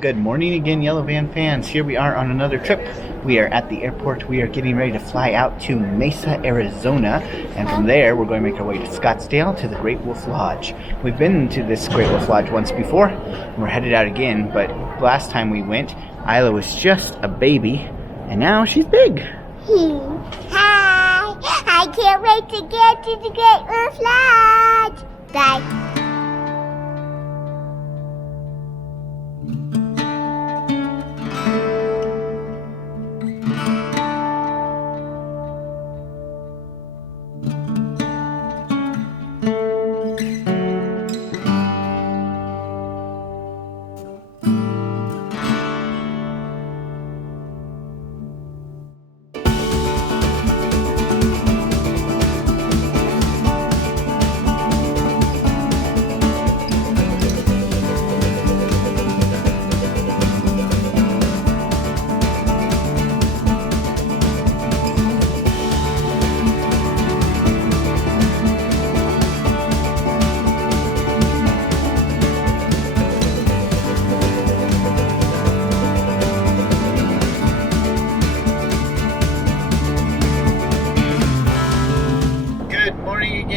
Good morning again, Yellow Van fans. Here we are on another trip. We are at the airport. We are getting ready to fly out to Mesa, Arizona, and from there we're going to make our way to Scottsdale to the Great Wolf Lodge. We've been to this Great Wolf Lodge once before, and we're headed out again, but last time we went, Isla was just a baby, and now she's big. Hi! I can't wait to get to the Great Wolf Lodge! Bye!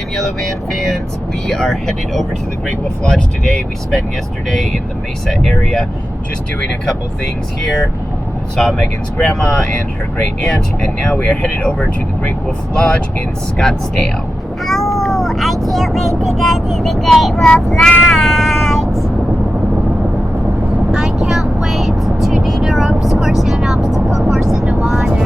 Yellow Van fans, we are headed over to the Great Wolf Lodge today. We spent yesterday in the Mesa area just doing a couple things here. Saw Megan's grandma and her great aunt, and now we are headed over to the Great Wolf Lodge in Scottsdale. Oh, I can't wait to go to the Great Wolf Lodge. I can't wait to do the ropes course and obstacle course in the water.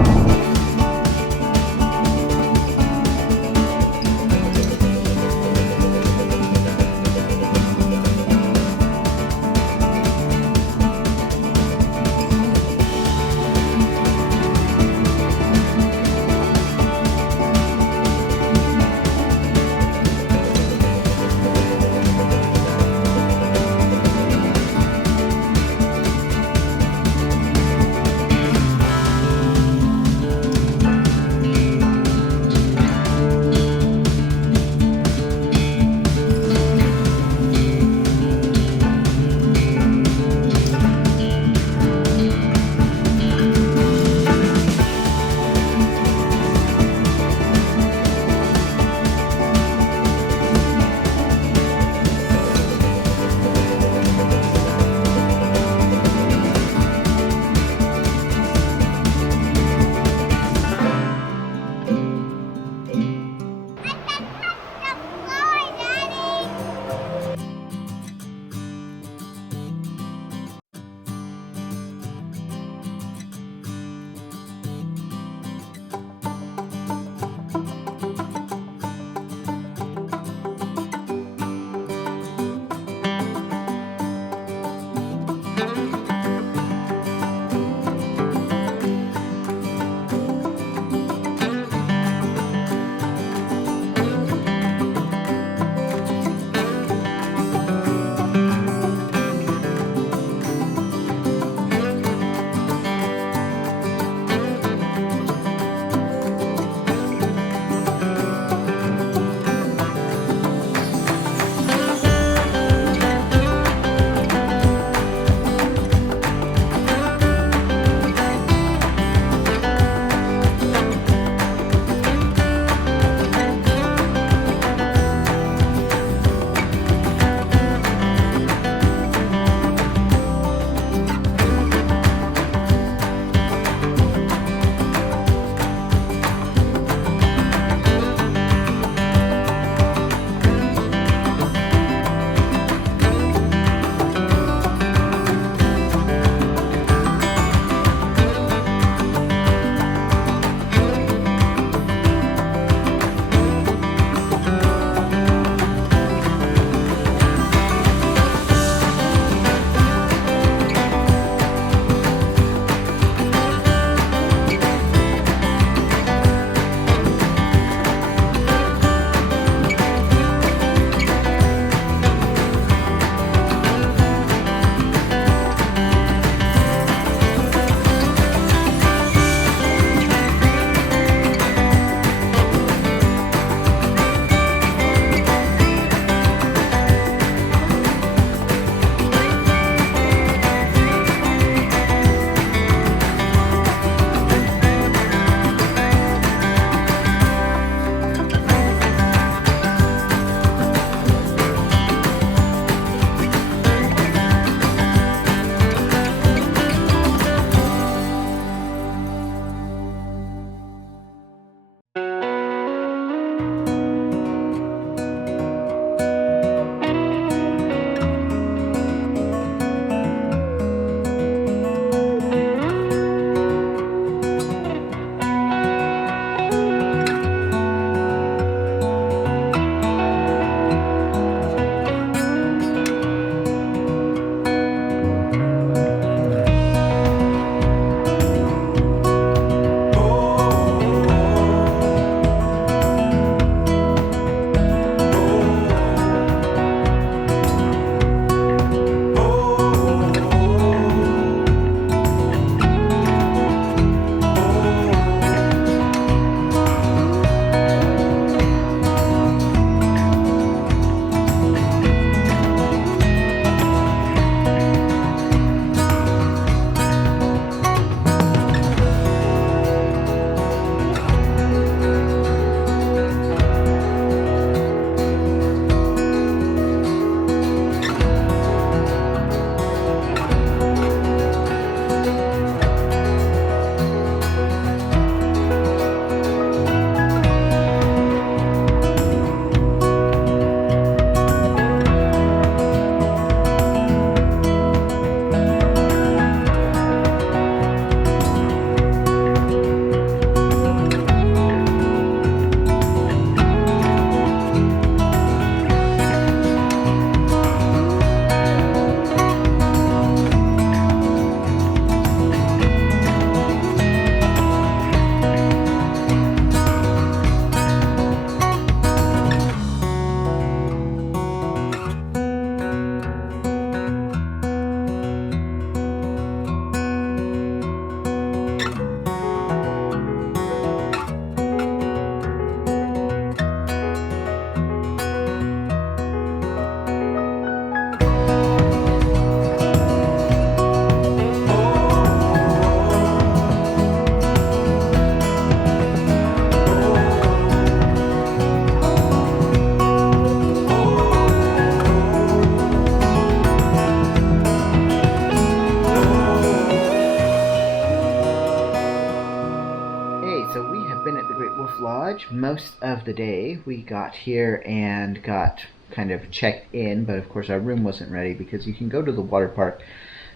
Lodge most of the day. We got here and got kind of checked in, but of course our room wasn't ready because you can go to the water park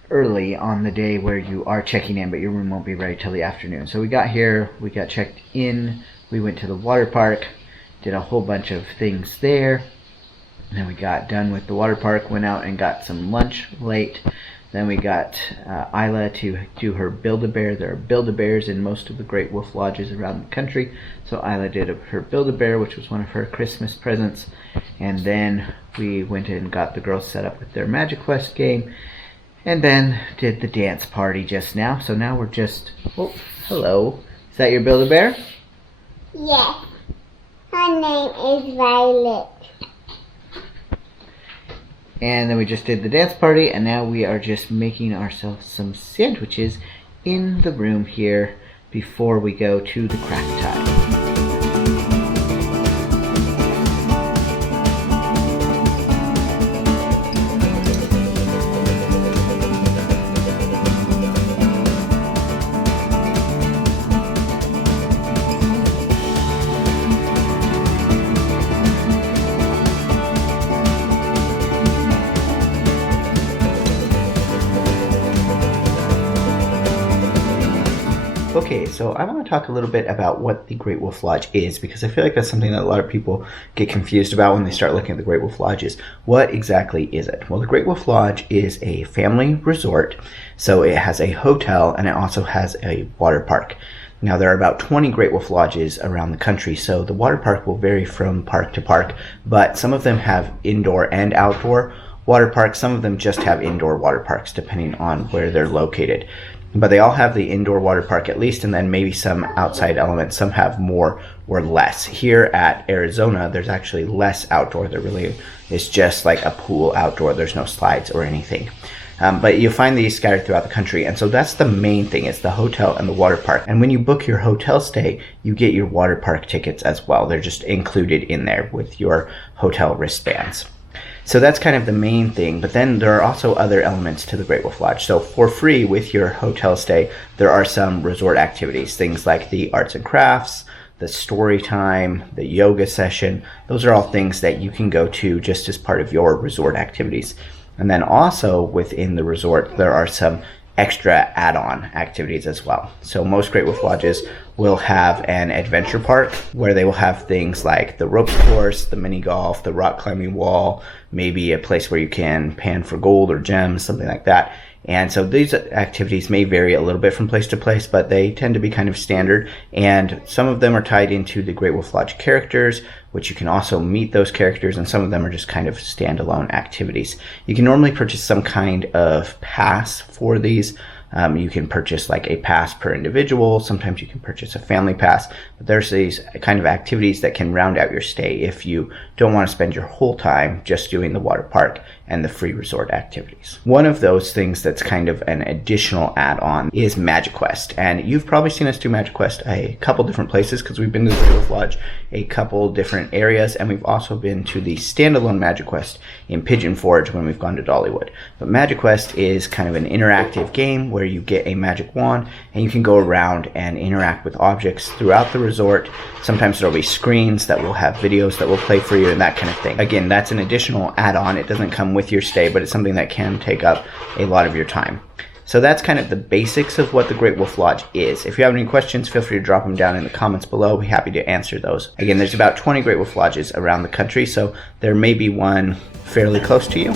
early on the day where you are checking in, but your room won't be ready till the afternoon. So we got here, we got checked in, we went to the water park, did a whole bunch of things there, and then we got done with the water park, went out and got some lunch late. Then we got Isla to do her Build-A-Bear. There are Build-A-Bears in most of the Great Wolf Lodges around the country. So Isla did her Build-A-Bear, which was one of her Christmas presents. And then we went and got the girls set up with their MagiQuest game. And then did the dance party just now. So now we're just... Oh, hello. Is that your Build-A-Bear? Yes. Her name is Violet. And then we just did the dance party, and now we are just making ourselves some sandwiches in the room here before we go to the craft time. Okay, so I want to talk a little bit about what the Great Wolf Lodge is, because I feel like that's something that a lot of people get confused about when they start looking at the Great Wolf Lodges. What exactly is it? Well, the Great Wolf Lodge is a family resort, so it has a hotel and it also has a water park. Now, there are about 20 Great Wolf Lodges around the country, so the water park will vary from park to park, but some of them have indoor and outdoor water parks. Some of them just have indoor water parks, depending on where they're located. But they all have the indoor water park at least, and then maybe some outside elements. Some have more or less. Here at Arizona, there's actually less outdoor. There really is just like a pool outdoor. There's no slides or anything. But you'll find these scattered throughout the country. And so that's the main thing, is the hotel and the water park. And when you book your hotel stay, you get your water park tickets as well. They're just included in there with your hotel wristbands. So that's kind of the main thing, but then there are also other elements to the Great Wolf Lodge. So for free with your hotel stay, there are some resort activities, things like the arts and crafts, the story time, the yoga session. Those are all things that you can go to just as part of your resort activities. And then also within the resort, there are some extra add-on activities as well. So most Great Wolf Lodges will have an adventure park where they will have things like the ropes course, the mini golf, the rock climbing wall, maybe a place where you can pan for gold or gems, something like that. And so these activities may vary a little bit from place to place, but they tend to be kind of standard. And some of them are tied into the Great Wolf Lodge characters, which you can also meet those characters, and some of them are just kind of standalone activities. You can normally purchase some kind of pass for these. You can purchase like a pass per individual. Sometimes you can purchase a family pass. But there's these kind of activities that can round out your stay if you don't want to spend your whole time just doing the water park and the free resort activities. One of those things that's kind of an additional add-on is MagiQuest. And you've probably seen us do MagiQuest a couple different places, because we've been to the Great Wolf Lodge a couple different areas, and we've also been to the standalone MagiQuest in Pigeon Forge when we've gone to Dollywood. But MagiQuest is kind of an interactive game where you get a magic wand and you can go around and interact with objects throughout the resort. Sometimes there'll be screens that will have videos that will play for you and that kind of thing. Again, that's an additional add-on. It doesn't come with your stay, but it's something that can take up a lot of your time. So that's kind of the basics of what the Great Wolf Lodge is. If you have any questions, feel free to drop them down in the comments below. I'll be happy to answer those. Again, there's about 20 Great Wolf Lodges around the country, so there may be one fairly close to you.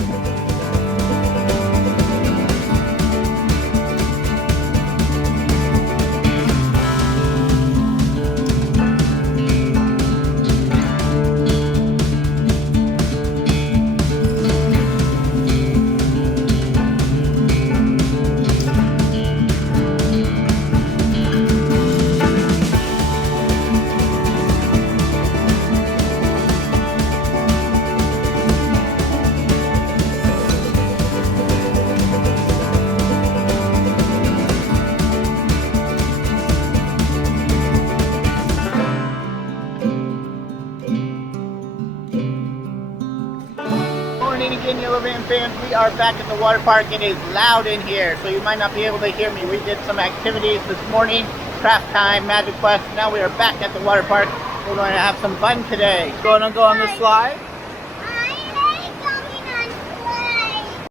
Again, Yellow Van fans, we are back at the water park. It is loud in here, so you might not be able to hear me. We did some activities this morning, craft time, MagiQuest. Now we are back at the water park. We're going to have some fun today. Going to go on the slide? I like going on slide.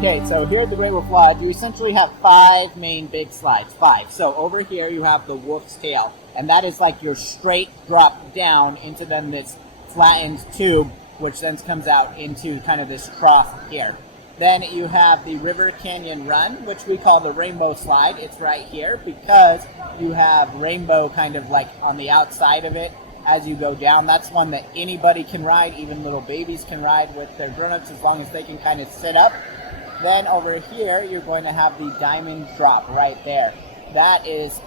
Okay, so here at the Great Wolf Lodge, you essentially have 5 main big slides. 5. So over here you have the Wolf's Tail, and that is like your straight drop down into then this flattened tube, which then comes out into kind of this trough here. Then you have the River Canyon Run, which we call the Rainbow Slide. It's right here because you have rainbow kind of like on the outside of it as you go down. That's one that anybody can ride, even little babies can ride with their grown-ups as long as they can kind of sit up. Then over here, you're going to have the Diamond Drop right there. That is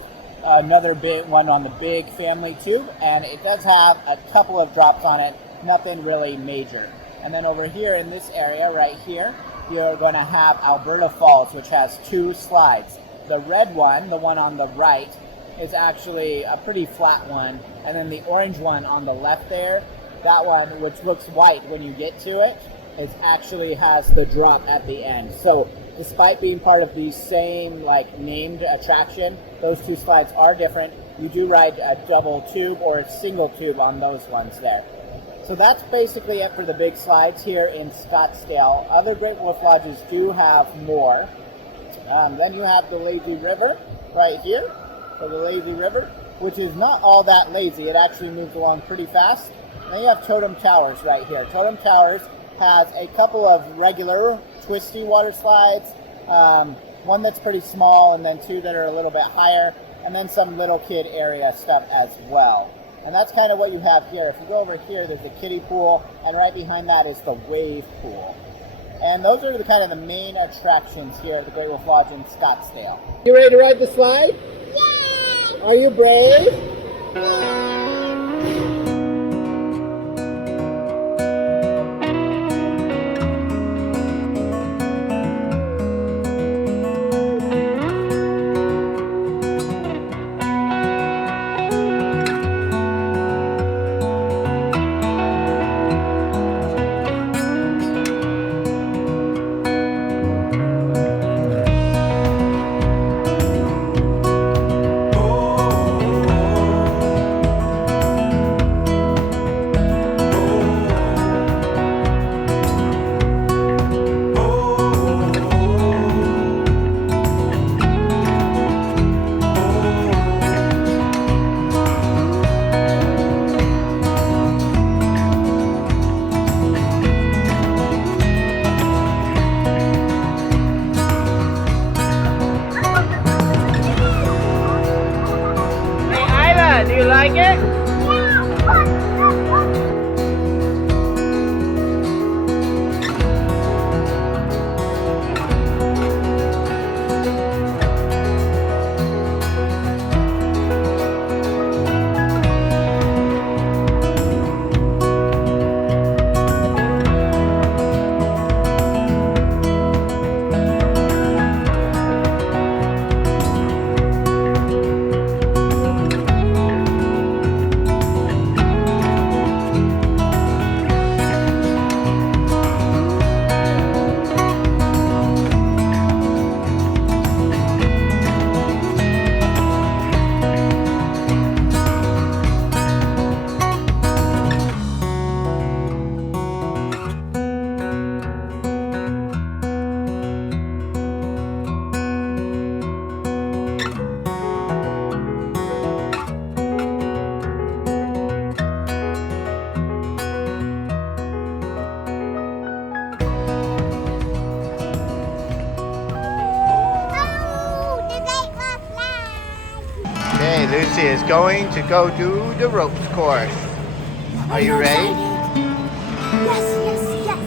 another big one on the big family tube, and it does have a couple of drops on it, nothing really major. And then over here in this area right here, you're going to have Alberta Falls, which has 2 slides. The red one, the one on the right, is actually a pretty flat one, and then the orange one on the left there, that one, which looks white when you get to it, it actually has the drop at the end. So despite being part of the same like named attraction, those 2 slides are different. You do ride a double tube or a single tube on those ones there. So that's basically it for the big slides here in Scottsdale. Other Great Wolf Lodges do have more. Then you have the Lazy River right here. So the Lazy River, which is not all that lazy. It actually moves along pretty fast. Then you have Totem Towers right here. Totem Towers has a couple of regular twisty water slides, one that's pretty small, and then 2 that are a little bit higher, and then some little kid area stuff as well. And that's kind of what you have here. If you go over here, there's a kiddie pool, and right behind that is the wave pool. And those are the kind of the main attractions here at the Great Wolf Lodge in Scottsdale. You ready to ride the slide? Yay! Are you brave? Yeah. Lucy is going to go do the ropes course. Are you ready? Yes, yes, yes.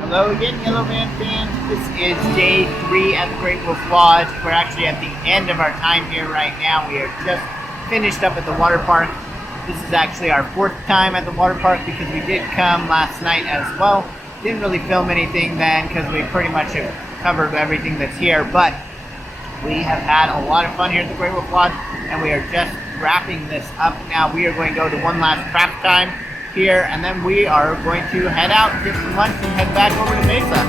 Hello again, Yellow Van fans. This is day 3 at the Great Wolf Lodge. We're actually at the end of our time here right now. We are just finished up at the water park. This is actually our 4th time at the water park because we did come last night as well. Didn't really film anything then because we pretty much have covered everything that's here, but we have had a lot of fun here at the Great Wolf Lodge, and we are just wrapping this up now. We are going to go to one last craft time here, and then we are going to head out, get some lunch, and head back over to Mesa.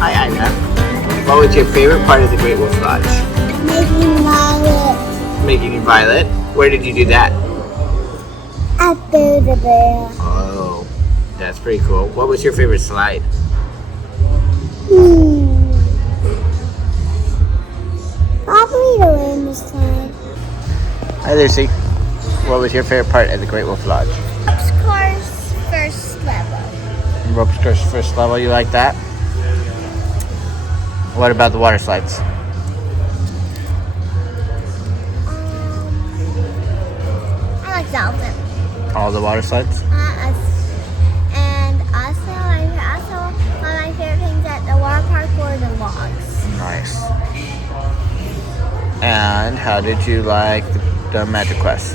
Hi, Ina. What was your favorite part of the Great Wolf Lodge? Making violet. Making violet. Where did you do that? At the bear. Oh, that's pretty cool. What was your favorite slide? Probably the rainbow slide. Hi, Lucy. What was your favorite part of the Great Wolf Lodge? Ropes course first level. Ropes course first level. You like that? What about the water slides? I like all of them. All the water slides? And also one of my favorite things at the water park were the logs. Nice. And how did you like the Magic Quest?